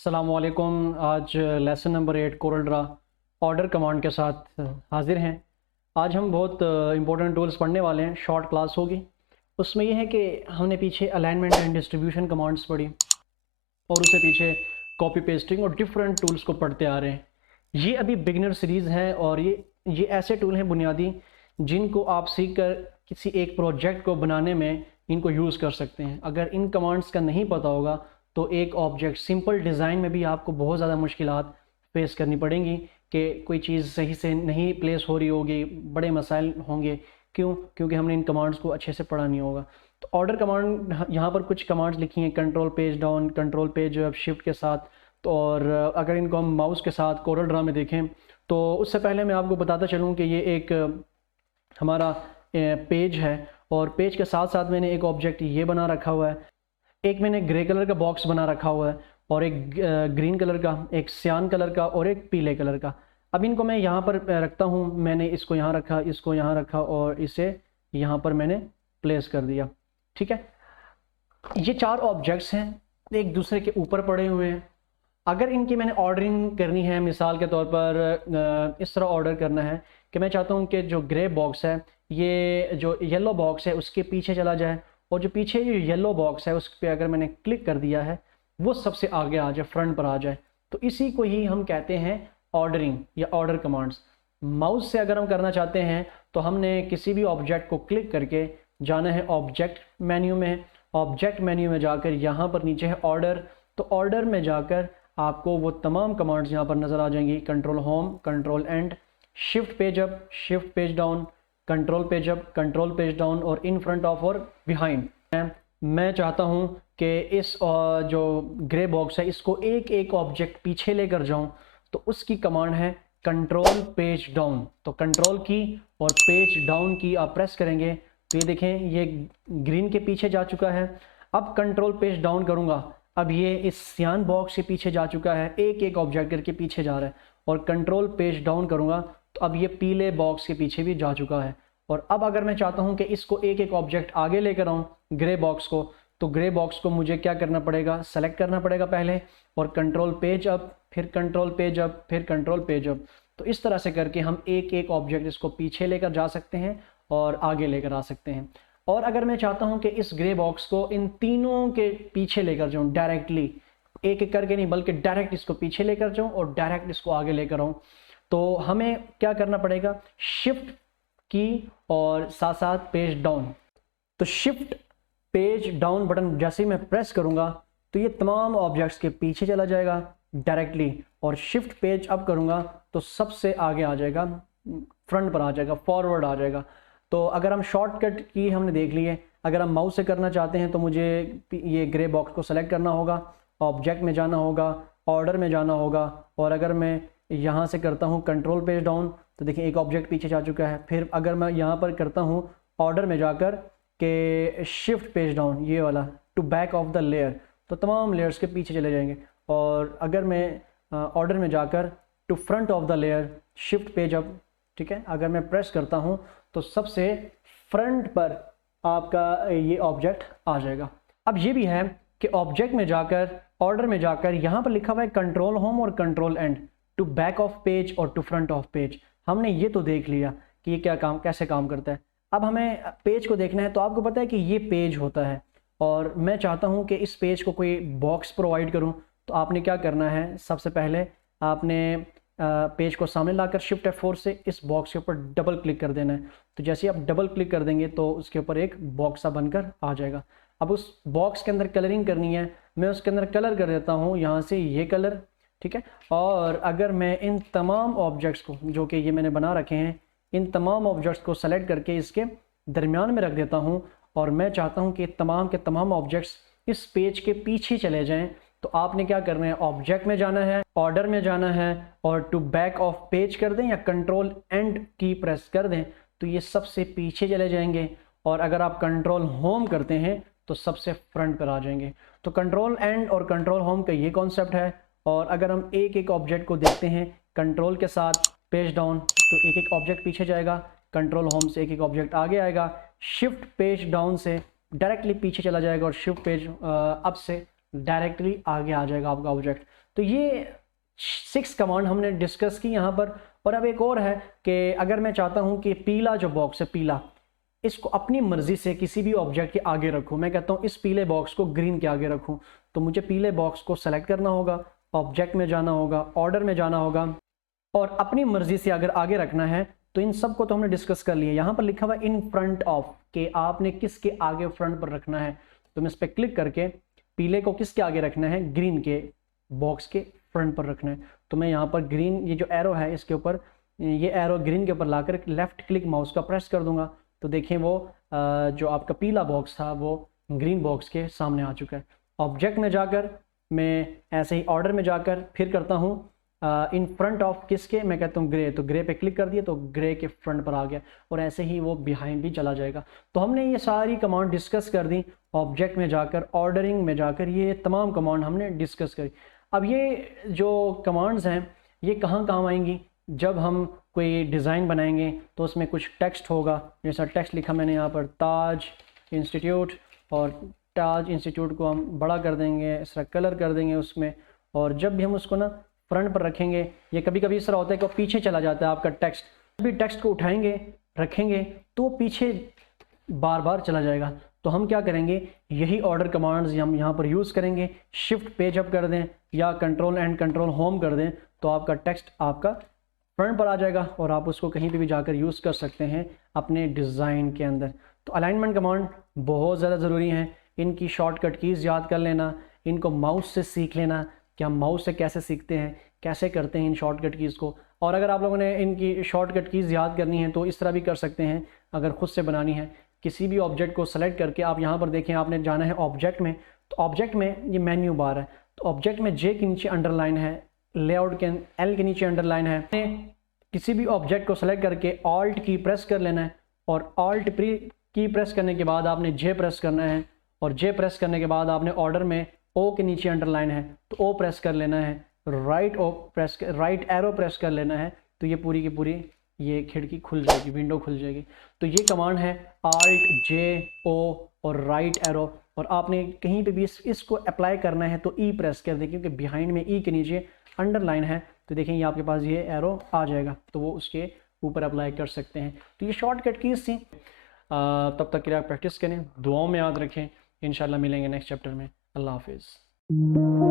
अस्सलामुअलैकुम। आज lesson number 8 Corel Draw order command के साथ हाजिर हैं। आज हम बहुत इंपॉर्टेंट टूल्स पढ़ने वाले हैं। शॉर्ट क्लास होगी। उसमें यह है कि हमने पीछे अलाइनमेंट एंड डिस्ट्रीब्यूशन कमांड्स पढ़ी और उससे पीछे कॉपी पेस्टिंग और डिफरेंट टूल्स को पढ़ते आ रहे हैं। ये अभी बिगिनर सीरीज़ है और ये ऐसे टूल हैं बुनियादी जिनको आप सीख कर किसी एक प्रोजेक्ट को बनाने में इनको यूज़ कर सकते हैं। अगर इन कमांड्स का नहीं पता होगा तो एक ऑब्जेक्ट सिंपल डिज़ाइन में भी आपको बहुत ज़्यादा मुश्किलात फेस करनी पड़ेंगी कि कोई चीज़ सही से नहीं प्लेस हो रही होगी, बड़े मसाइल होंगे। क्योंकि हमने इन कमांड्स को अच्छे से पढ़ा नहीं होगा। तो ऑर्डर कमांड, यहाँ पर कुछ कमांड्स लिखी हैं, control page down, control page up, shift के साथ। तो और अगर इनको हम माउस के साथ कोरल ड्रा में देखें तो उससे पहले मैं आपको बताता चलूँ कि ये एक हमारा पेज है और पेज के साथ साथ मैंने एक ऑब्जेक्ट ये बना रखा हुआ है। एक मैंने ग्रे कलर का बॉक्स बना रखा हुआ है और एक ग्रीन कलर का, एक सियान कलर का और एक पीले कलर का। अब इनको मैं यहाँ पर रखता हूँ। मैंने इसको यहाँ रखा, इसको यहाँ रखा और इसे यहाँ पर मैंने प्लेस कर दिया। ठीक है, ये चार ऑब्जेक्ट्स हैं, एक दूसरे के ऊपर पड़े हुए हैं। अगर इनकी मैंने ऑर्डरिंग करनी है, मिसाल के तौर पर इस तरह ऑर्डर करना है कि मैं चाहता हूँ कि जो ग्रे बॉक्स है, ये जो येलो बॉक्स है उसके पीछे चला जाए और जो पीछे जो येलो बॉक्स है उस पर अगर मैंने क्लिक कर दिया है वो सबसे आगे आ जाए, फ्रंट पर आ जाए। तो इसी को ही हम कहते हैं ऑर्डरिंग या ऑर्डर कमांड्स। माउस से अगर हम करना चाहते हैं तो हमने किसी भी ऑब्जेक्ट को क्लिक करके जाना है ऑब्जेक्ट मेन्यू में। ऑब्जेक्ट मेन्यू में जाकर यहाँ पर नीचे है ऑर्डर। तो ऑर्डर में जाकर आपको वो तमाम कमांड्स यहाँ पर नज़र आ जाएंगी। Control home, control and, shift page up, shift page down, control page up, control page down और इन फ्रंट ऑफ और बिहाइंड। मैं चाहता हूँ कि इस जो ग्रे बॉक्स है इसको एक एक ऑब्जेक्ट पीछे लेकर जाऊँ, तो उसकी कमांड है कंट्रोल पेज डाउन। तो कंट्रोल की और पेज डाउन की आप प्रेस करेंगे तो ये देखें ये ग्रीन के पीछे जा चुका है। अब कंट्रोल पेज डाउन करूँगा, अब ये इस सियान बॉक्स के पीछे जा चुका है, एक एक ऑब्जेक्ट करके पीछे जा रहा है। और कंट्रोल पेज डाउन करूँगा तो अब ये पीले बॉक्स के पीछे भी जा चुका है। और अब अगर मैं चाहता हूँ कि इसको एक एक ऑब्जेक्ट आगे लेकर आऊँ ग्रे बॉक्स को, तो ग्रे बॉक्स को मुझे क्या करना पड़ेगा, सेलेक्ट करना पड़ेगा पहले और कंट्रोल पेज अप, फिर कंट्रोल पेज अप, फिर कंट्रोल पेज अप। तो इस तरह से करके हम एक एक ऑब्जेक्ट इसको पीछे लेकर जा सकते हैं और आगे लेकर आ सकते हैं। और अगर मैं चाहता हूं कि इस ग्रे बॉक्स को इन तीनों के पीछे लेकर जाऊं डायरेक्टली, एक एक करके नहीं बल्कि डायरेक्ट इसको पीछे लेकर जाऊं और डायरेक्ट इसको आगे लेकर आऊं, तो हमें क्या करना पड़ेगा, शिफ्ट की और साथ साथ पेज डाउन। तो शिफ्ट पेज डाउन बटन जैसे ही मैं प्रेस करूंगा तो ये तमाम ऑब्जेक्ट्स के पीछे चला जाएगा डायरेक्टली, और शिफ्ट पेज अप करूंगा तो सबसे आगे आ जाएगा, फ्रंट पर आ जाएगा, फॉरवर्ड आ जाएगा। तो अगर हम शॉर्टकट की हमने देख लिए, अगर हम माउस से करना चाहते हैं तो मुझे ये ग्रे बॉक्स को सेलेक्ट करना होगा, ऑब्जेक्ट में जाना होगा, ऑर्डर में जाना होगा। और अगर मैं यहाँ से करता हूँ कंट्रोल पेज डाउन तो देखिए एक ऑब्जेक्ट पीछे जा चुका है। फिर अगर मैं यहाँ पर करता हूँ ऑर्डर में जाकर के शिफ्ट पेज डाउन, ये वाला to back of the layer, तो तमाम लेयर्स के पीछे चले जाएंगे। और अगर मैं ऑर्डर में जाकर to front of the layer, shift page up, ठीक है, अगर मैं प्रेस करता हूँ तो सबसे फ्रंट पर आपका ये ऑब्जेक्ट आ जाएगा। अब ये भी है कि ऑब्जेक्ट में जाकर, ऑर्डर में जाकर, यहाँ पर लिखा हुआ है कंट्रोल होम और control end, to back of page और टू फ्रंट ऑफ पेज। हमने ये तो देख लिया कि ये क्या काम, कैसे काम करता है। अब हमें पेज को देखना है। तो आपको पता है कि ये पेज होता है और मैं चाहता हूँ कि इस पेज को कोई बॉक्स प्रोवाइड करूँ, तो आपने क्या करना है, सबसे पहले आपने पेज को सामने लाकर शिफ्ट F4 से इस बॉक्स के ऊपर डबल क्लिक कर देना है। तो जैसे आप डबल क्लिक कर देंगे तो उसके ऊपर एक बॉक्स सा बनकर आ जाएगा। अब उस बॉक्स के अंदर कलरिंग करनी है, मैं उसके अंदर कलर कर देता हूँ यहाँ से ये कलर, ठीक है। और अगर मैं इन तमाम ऑब्जेक्ट्स को जो कि ये मैंने बना रखे हैं, इन तमाम ऑब्जेक्ट्स को सेलेक्ट करके इसके दरमियान में रख देता हूँ और मैं चाहता हूँ कि तमाम के तमाम ऑब्जेक्ट्स इस पेज के पीछे चले जाएं, तो आपने क्या करना है, ऑब्जेक्ट में जाना है, ऑर्डर में जाना है और टू बैक ऑफ पेज कर दें या कंट्रोल एंड की प्रेस कर दें तो ये सबसे पीछे चले जाएंगे। और अगर आप कंट्रोल होम करते हैं तो सबसे फ्रंट पर आ जाएंगे। तो कंट्रोल एंड और कंट्रोल होम का ये कॉन्सेप्ट है। और अगर हम एक एक ऑब्जेक्ट को देखते हैं, कंट्रोल के साथ पेज डाउन तो एक एक ऑब्जेक्ट पीछे जाएगा, कंट्रोल होम से एक एक ऑब्जेक्ट आगे आएगा, शिफ्ट पेज डाउन से डायरेक्टली पीछे चला जाएगा और शिफ्ट पेज अप से डायरेक्टली आगे आ जाएगा आपका ऑब्जेक्ट। तो ये 6 कमांड हमने डिस्कस की यहाँ पर। और अब एक और है कि अगर मैं चाहता हूँ कि पीला जो बॉक्स है, पीला, इसको अपनी मर्जी से किसी भी ऑब्जेक्ट के आगे रखूँ। मैं कहता हूँ इस पीले बॉक्स को ग्रीन के आगे रखूँ, तो मुझे पीले बॉक्स को सेलेक्ट करना होगा, ऑब्जेक्ट में जाना होगा, ऑर्डर में जाना होगा और अपनी मर्जी से अगर आगे रखना है। तो इन सब को तो हमने डिस्कस कर लिया। यहाँ पर लिखा हुआ इन फ्रंट ऑफ, कि आपने किसके आगे फ्रंट पर रखना है। तो मैं इस पर क्लिक करके पीले को किसके आगे रखना है, ग्रीन के बॉक्स के फ्रंट पर रखना है। तो मैं यहाँ पर ग्रीन, ये जो एरो है इसके ऊपर, ये एरो ग्रीन के ऊपर लाकर लेफ्ट क्लिक माउस का प्रेस कर दूंगा, तो देखें वो जो आपका पीला बॉक्स था वो ग्रीन बॉक्स के सामने आ चुका है। ऑब्जेक्ट में जाकर मैं ऐसे ही ऑर्डर में जाकर फिर करता हूँ इन फ्रंट ऑफ किसके, मैं कहता हूँ ग्रे, तो ग्रे पे क्लिक कर दिया तो ग्रे के फ्रंट पर आ गया और ऐसे ही वो बिहाइंड भी चला जाएगा। तो हमने ये सारी कमांड डिस्कस कर दी, ऑब्जेक्ट में जाकर, ऑर्डरिंग में जाकर, ये तमाम कमांड हमने डिस्कस करी। अब ये जो कमांड्स हैं ये कहाँ काम आएंगी, जब हम कोई डिज़ाइन बनाएंगे तो उसमें कुछ टेक्स्ट होगा। जैसा टेक्स्ट लिखा मैंने यहाँ पर, ताज इंस्टीट्यूट, और ताज इंस्टीट्यूट को हम बड़ा कर देंगे, इसका कलर कर देंगे उसमें। और जब भी हम उसको ना फ्रंट पर रखेंगे, ये कभी कभी इस तरह होता है कि वो पीछे चला जाता है आपका टेक्स्ट, जब भी टेक्स्ट को उठाएंगे रखेंगे तो पीछे बार बार चला जाएगा। तो हम क्या करेंगे, यही ऑर्डर कमांड्स हम यहाँ पर यूज़ करेंगे। शिफ्ट पेज अप कर दें या कंट्रोल एंड कंट्रोल होम कर दें तो आपका टेक्स्ट आपका फ्रंट पर आ जाएगा और आप उसको कहीं पे भी जाकर यूज़ कर सकते हैं अपने डिज़ाइन के अंदर। तो अलाइनमेंट कमांड बहुत ज़्यादा ज़रूरी हैं, इनकी शॉर्टकट कीज़ याद कर लेना, इनको माउस से सीख लेना कि हम माउस से कैसे सीखते हैं, कैसे करते हैं इन शॉर्टकट कीज़ को। और अगर आप लोगों ने इनकी शॉर्टकट कीज़ याद करनी है तो इस तरह भी कर सकते हैं। अगर ख़ुद से बनानी है, किसी भी ऑब्जेक्ट को सेलेक्ट करके आप यहाँ पर देखें, आपने जाना है ऑब्जेक्ट में, तो ऑब्जेक्ट में ये मेन्यू बार है, तो ऑब्जेक्ट में जे के नीचे अंडरलाइन है, लेआउट के एल के नीचे अंडरलाइन है। किसी भी ऑब्जेक्ट को सेलेक्ट करके ऑल्ट की प्रेस कर लेना है और ऑल्ट की प्रेस करने के बाद आपने जे प्रेस करना है और जे प्रेस करने के बाद आपने ऑर्डर में ओ के नीचे अंडरलाइन है तो ओ प्रेस कर लेना है, राइट एरो प्रेस कर लेना है, तो ये पूरी की पूरी ये खिड़की खुल जाएगी, विंडो खुल जाएगी। तो ये कमांड है आल्ट जे ओ और राइट एरो। और आपने कहीं पे भी इसको अप्लाई करना है तो ई प्रेस कर दें, क्योंकि बिहाइंड में ई के नीचे अंडरलाइन है, तो देखें ये आपके पास ये एरो आ जाएगा तो वो उसके ऊपर अप्लाई कर सकते हैं। तो ये शॉर्टकट कीज़ थी। तब तक के लिए आप प्रैक्टिस करें, दुआओं में याद रखें। इंशाल्लाह मिलेंगे नेक्स्ट चैप्टर में। अल्लाह हाफिज़।